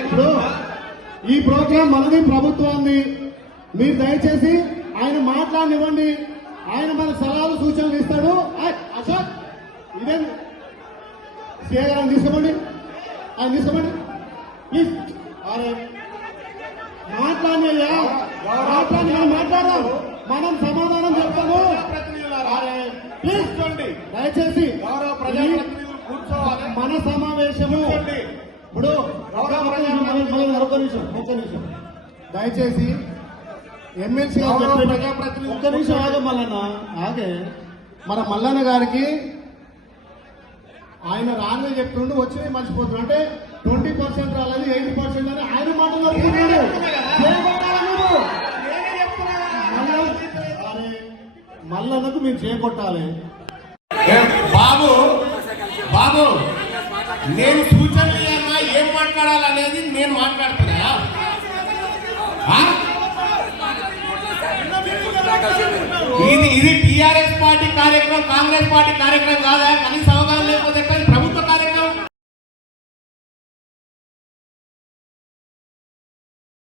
ఇప్పుడు ఈ ప్రోగ్రాం మనది, ప్రభుత్వాన్ని. మీరు దయచేసి ఆయన మాట్లాడనివ్వండి. ఆయన మన సలహాలు సూచనలు ఇస్తాడు. అశోక్ ఇదే సీఏ గారు తీసుకోండి, ఆయన తీసుకోండి ప్లీజ్. మాట్లాడినయ్యా, మాట్లాడి మనం మాట్లాడదాం, మనం సమాధానం చెప్తాము. ప్లీజ్ దయచేసి మన సమావేశము ఇప్పుడు ఒక్క నిమిషం దయచేసి ఎమ్మెల్సీ ఒక్క నిమిషం ఆగే మల్లన్న, ఆగే. మన మల్లన్న గారికి ఆయన రాని చెప్తుండే వచ్చి మర్చిపోతున్నాడు. అంటే 20% రాలేదు, 80% అని ఆయన మాట్లాడుతున్నాడు. మల్లన్నకు మేము చేపట్టాలి. బాబు బాబు నేను సూచనలు ఇవ్వమ్మా, ఏం మాట్లాడాలనేది నేను మాట్లాడుతున్నా. ఇది టిఆర్ఎస్ పార్టీ కార్యక్రమం, కాంగ్రెస్ పార్టీ కార్యక్రమం కాదా? కనీస అవగాహన లేకపోతే